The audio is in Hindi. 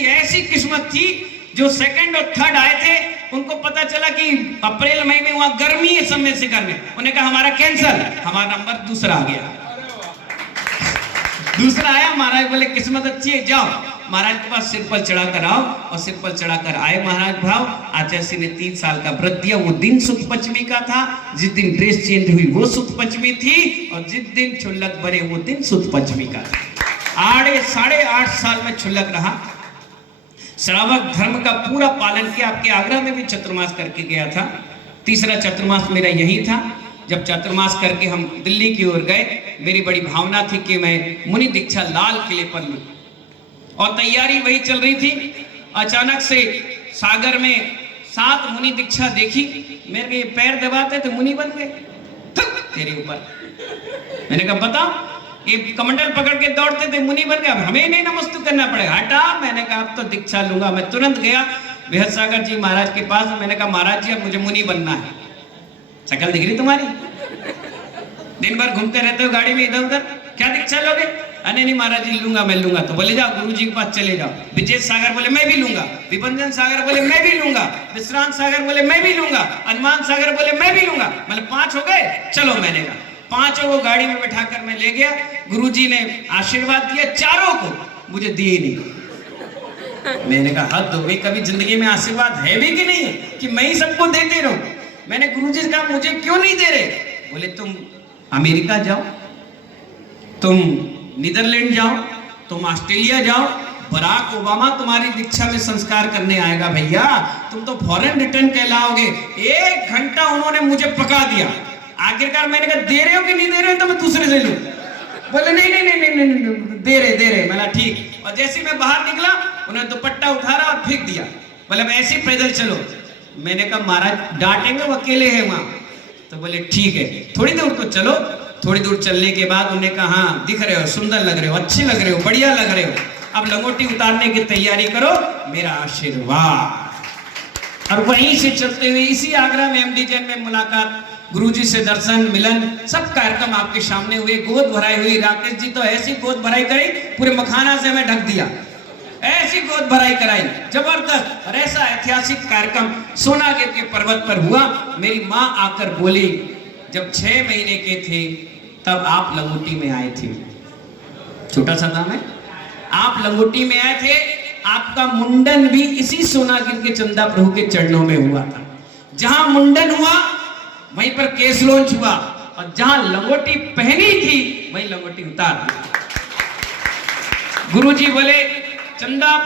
की ऐसी किस्मत थी, जो सेकंड और थर्ड आए थे उनको पता चला कि अप्रैल मई में वहां गर्मी है, समय से गर्मी, उन्हें कहा हमारा कैंसल, हमारा नंबर दूसरा आ गया। दूसरा आया, महाराज बोले किस्मत अच्छी है, जाओ महाराज के पास सिर पर चढ़ाकर आओ। और सिर पर चढ़ाकर आए महाराज भाव। आचार्य सिंह ने 3 साल का व्रत दिया। वो दिन सुख पंचमी का था, जिस दिन ड्रेस चेंज हुई वो सुख पंचमी थी, और जिस दिन छुल्लक भरे वो दिन सुख पंचमी का था। 8.5 साल में छुल्लक रहा, श्रावक धर्म का पूरा पालन किया। आपके आगरा में भी चतुर्मास करके गया था। तीसरा चतुर्मास मेरा यही था। जब चतुर्मास करके हम दिल्ली की ओर गए, मेरी बड़ी भावना थी कि मैं मुनि दीक्षा लाल किले पर लूं, और तैयारी वही चल रही थी। अचानक से सागर में 7 मुनि दीक्षा देखी, मेरे पैर दबाते थे, मुनि बन गए तेरे ऊपर। मैंने कहा बताओ, ये कमंडल पकड़ के दौड़ते थे, मुनि बन गया, हमें नहीं नमस्तु करना पड़ेगा, हटा। मैंने कहा अब तो दीक्षा लूंगा। मैं तुरंत गया बेहद सागर जी महाराज के पास। मैंने कहा महाराज जी अब मुझे मुनि बनना है। शकल दिख रही तुम्हारी, दिन भर घूमते रहते हो गाड़ी में इधर उधर, क्या दीक्षा लोगे? अरे नहीं महाराज जी लूंगा, मैं लूंगा। तो बोले जाओ गुरु जी के पास चले जाओ। विजेश सागर बोले मैं भी लूंगा, विभंजन सागर बोले मैं भी लूंगा, विश्रांत सागर बोले मैं भी लूंगा, अनुमान सागर बोले मैं भी लूंगा। मतलब 5 हो गए, चलो। मैंने कहा 5 को गाड़ी में बैठाकर मैं ले गया। गुरुजी ने आशीर्वाद दिया, 4 को मुझे दिए नहीं। मैंने कहा हद हो गई, कभी जिंदगी में आशीर्वाद है भी कि नहीं है कि मैं ही सबको देते रहूं? मैंने गुरुजी से कहा मुझे क्यों नहीं दे रहे? बोले तुम अमेरिका जाओ, तुम नीदरलैंड जाओ, तुम ऑस्ट्रेलिया जाओ, बराक ओबामा तुम्हारी दीक्षा में संस्कार करने आएगा भैया, तुम तो फॉरेन रिटर्न कहलाओगे। 1 घंटा उन्होंने मुझे पका दिया। आखिरकार मैंने कहा दे रहे हो कि नहीं दे रहे हो, तो मैं दूसरे से लूं। बोले नहीं नहीं नहीं नहीं नहीं दे रहे। मैंने ठीक। और जैसे मैं बाहर निकला, उन्होंने दुपट्टा उठाया और फेंक दिया। बोले ऐसे पैदल चलो। मैंने कहा महाराज डांटेंगे, वो अकेले हैं वहां। तो बोले ठीक है, थोड़ी दूर तो चलो। थोड़ी दूर चलने के बाद उन्होंने कहा हाँ दिख रहे हो, सुंदर लग रहे हो, अच्छे लग रहे हो, बढ़िया लग रहे हो, अब लंगोटी उतारने की तैयारी करो, मेरा आशीर्वाद। और वहीं से चलते हुए इसी आगरा में एमडी जैन में मुलाकात, गुरुजी से दर्शन मिलन, सब कार्यक्रम आपके सामने हुए। गोद भराई हुई। राकेश जी तो ऐसी गोद भराई करी, पूरे मखाना से हमें ढक दिया, ऐसी गोद भराई कराई जबरदस्त। और ऐसा ऐतिहासिक कार्यक्रम सोनागिर के पर्वत पर हुआ। मेरी माँ आकर बोली जब 6 महीने के थे तब आप लंगोटी में आए थे। छोटा सा नाम है, आप लंगोटी में आए थे। आपका मुंडन भी इसी सोनागिर के चंदा प्रभु के चरणों में हुआ था। जहां मुंडन हुआ वहीं पर केस लॉन्च हुआ, और जहां लंगोटी पहनी थी वहीं लंगोटी उतार दी। गुरुजी बोले चंदा